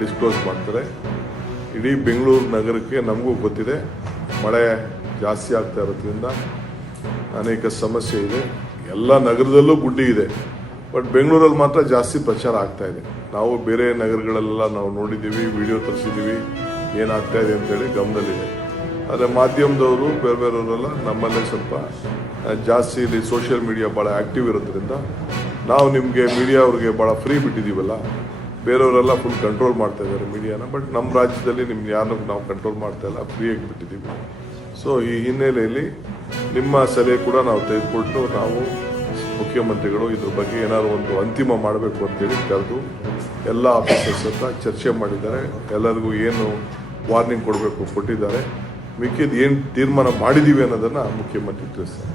Disclose ಮಾಡ್ತಾರೆ. ಇಡೀ ಬೆಂಗಳೂರು ನಗರಕ್ಕೆ ನಮಗೂ ಗೊತ್ತಿದೆ, ಮಳೆ ಜಾಸ್ತಿ ಆಗ್ತಾ ಇರೋದ್ರಿಂದ ಅನೇಕ ಸಮಸ್ಯೆ ಇದೆ. ಎಲ್ಲ ನಗರದಲ್ಲೂ ಗುಡ್ಡಿ ಇದೆ, ಬಟ್ ಬೆಂಗಳೂರಲ್ಲಿ ಮಾತ್ರ ಜಾಸ್ತಿ ಪ್ರಚಾರ ಆಗ್ತಾ ಇದೆ. ನಾವು ಬೇರೆ ನಗರಗಳೆಲ್ಲ ನಾವು ನೋಡಿದ್ದೀವಿ, ವಿಡಿಯೋ ತರಿಸಿದ್ದೀವಿ, ಏನಾಗ್ತಾ ಇದೆ ಅಂತೇಳಿ ಗಮನದಲ್ಲಿದೆ. ಆದರೆ ಮಾಧ್ಯಮದವರು ಬೇರೆಯವರೆಲ್ಲ ನಮ್ಮಲ್ಲೇ ಸ್ವಲ್ಪ ಜಾಸ್ತಿ ಇಲ್ಲಿ ಸೋಷಿಯಲ್ ಮೀಡಿಯಾ ಭಾಳ ಆ್ಯಕ್ಟಿವ್ ಇರೋದ್ರಿಂದ ನಾವು ನಿಮಗೆ ಮೀಡಿಯಾ ಅವ್ರಿಗೆ ಭಾಳ ಫ್ರೀ ಬಿಟ್ಟಿದ್ದೀವಲ್ಲ, ಬೇರೆಯವರೆಲ್ಲ ಫುಲ್ ಕಂಟ್ರೋಲ್ ಮಾಡ್ತಾ ಇದ್ದಾರೆ ಮೀಡಿಯಾನ. ಬಟ್ ನಮ್ಮ ರಾಜ್ಯದಲ್ಲಿ ನಿಮ್ಗೆ ಯಾರನ್ನು ನಾವು ಕಂಟ್ರೋಲ್ ಮಾಡ್ತಾ ಇಲ್ಲ, ಫ್ರೀಯಾಗಿ ಬಿಟ್ಟಿದ್ದೀವಿ. ಸೊ ಈ ಹಿನ್ನೆಲೆಯಲ್ಲಿ ನಿಮ್ಮ ಸಲಹೆ ಕೂಡ ನಾವು ತೆಗೆದುಕೊಂಡು ನಾವು ಮುಖ್ಯಮಂತ್ರಿಗಳು ಇದ್ರ ಬಗ್ಗೆ ಏನಾದ್ರು ಒಂದು ಅಂತಿಮ ಮಾಡಬೇಕು ಅಂತೇಳಿ ಕರೆದು ಎಲ್ಲ ಆಫೀಸರ್ಸ್ ಹತ್ರ ಚರ್ಚೆ ಮಾಡಿದ್ದಾರೆ. ಎಲ್ಲರಿಗೂ ಏನು ವಾರ್ನಿಂಗ್ ಕೊಟ್ಟಿದ್ದಾರೆ. ಮಿಕ್ಕಿದ್ದು ಏನು ತೀರ್ಮಾನ ಮಾಡಿದ್ದೀವಿ ಅನ್ನೋದನ್ನು ಮುಖ್ಯಮಂತ್ರಿ ತಿಳಿಸ್ತಾರೆ.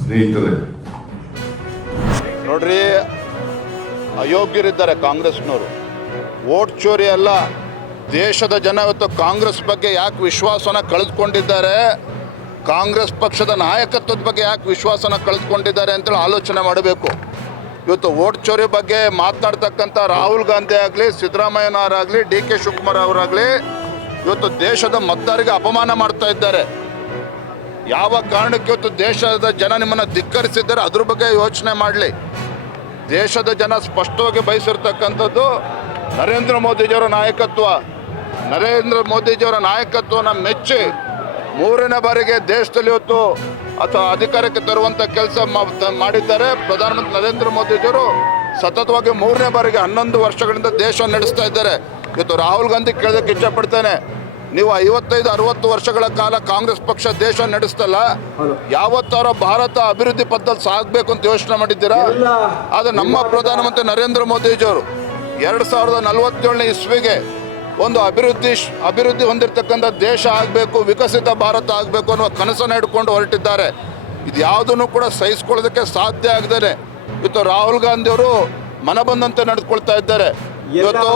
ಸ್ನೇಹಿತರೆ ನೋಡ್ರಿ, ಅಯೋಗ್ಯರಿದ್ದಾರೆ ಕಾಂಗ್ರೆಸ್ನವರು. ವೋಟ್ ಚೋರಿ ಅಲ್ಲ, ದೇಶದ ಜನ ಇವತ್ತು ಕಾಂಗ್ರೆಸ್ ಬಗ್ಗೆ ಯಾಕೆ ವಿಶ್ವಾಸನ ಕಳೆದುಕೊಂಡಿದ್ದಾರೆ, ಕಾಂಗ್ರೆಸ್ ಪಕ್ಷದ ನಾಯಕತ್ವದ ಬಗ್ಗೆ ಯಾಕೆ ವಿಶ್ವಾಸನ ಕಳೆದುಕೊಂಡಿದ್ದಾರೆ ಅಂತೇಳಿ ಆಲೋಚನೆ ಮಾಡಬೇಕು. ಇವತ್ತು ವೋಟ್ ಚೋರಿ ಬಗ್ಗೆ ಮಾತನಾಡ್ತಕ್ಕಂಥ ರಾಹುಲ್ ಗಾಂಧಿ ಆಗಲಿ, ಸಿದ್ದರಾಮಯ್ಯನವರಾಗಲಿ, DK ಶಿವಕುಮಾರ್ ಅವರಾಗಲಿ ಇವತ್ತು ದೇಶದ ಮತದಾರರಿಗೆ ಅಪಮಾನ ಮಾಡ್ತಾ ಇದ್ದಾರೆ. ಯಾವ ಕಾರಣಕ್ಕೆ ಇವತ್ತು ದೇಶದ ಜನ ನಿಮ್ಮನ್ನು ಧಿಕ್ಕರಿಸಿದ್ದಾರೆ ಅದ್ರ ಬಗ್ಗೆ ಯೋಚನೆ ಮಾಡಲಿ. ದೇಶದ ಜನ ಸ್ಪಷ್ಟವಾಗಿ ಬಯಸಿರ್ತಕ್ಕಂಥದ್ದು ನರೇಂದ್ರ ಮೋದಿಜಿಯವರ ನಾಯಕತ್ವನ ಮೆಚ್ಚಿ 3ನೇ ಬಾರಿಗೆ ದೇಶದಲ್ಲಿ ಇವತ್ತು ಅಥವಾ ಅಧಿಕಾರಕ್ಕೆ ತರುವಂಥ ಕೆಲಸ ಮಾಡಿದ್ದಾರೆ. ಪ್ರಧಾನಮಂತ್ರಿ ನರೇಂದ್ರ ಮೋದಿಜಿಯವರು ಸತತವಾಗಿ 3ನೇ ಬಾರಿಗೆ 11 ವರ್ಷಗಳಿಂದ ದೇಶ ನಡೆಸ್ತಾ ಇದ್ದಾರೆ. ಇವತ್ತು ರಾಹುಲ್ ಗಾಂಧಿ ಕೇಳೋದಕ್ಕೆ ಇಷ್ಟಪಡ್ತೇನೆ, ನೀವು 55-60 ವರ್ಷಗಳ ಕಾಲ ಕಾಂಗ್ರೆಸ್ ಪಕ್ಷ ದೇಶ ನಡೆಸ್ತಲ್ಲ, ಯಾವತ್ತಾರೋ ಭಾರತ ಅಭಿವೃದ್ಧಿ ಪಥದಲ್ಲಿ ಸಾಗಬೇಕು ಅಂತ ಯೋಚನೆ ಮಾಡಿದ್ದೀರಾ? ಆದರೆ ನಮ್ಮ ಪ್ರಧಾನಮಂತ್ರಿ ನರೇಂದ್ರ ಮೋದಿಜಿಯವರು 2047ನೇ ಇಸ್ವಿಗೆ ಒಂದು ಅಭಿವೃದ್ಧಿ ಹೊಂದಿರತಕ್ಕಂಥ ದೇಶ ಆಗಬೇಕು, ವಿಕಸಿತ ಭಾರತ ಆಗಬೇಕು ಅನ್ನೋ ಕನಸನ್ನು ಹಿಡ್ಕೊಂಡು ಹೊರಟಿದ್ದಾರೆ. ಇದು ಯಾವುದನ್ನು ಕೂಡ ಸಹಿಸ್ಕೊಳ್ಳೋದಕ್ಕೆ ಸಾಧ್ಯ ಆಗದೇನೆ ಇವತ್ತು ರಾಹುಲ್ ಗಾಂಧಿಯವರು ಮನ ಬಂದಂತೆ ನಡೆದುಕೊಳ್ತಾ ಇದ್ದಾರೆ. ಇವತ್ತು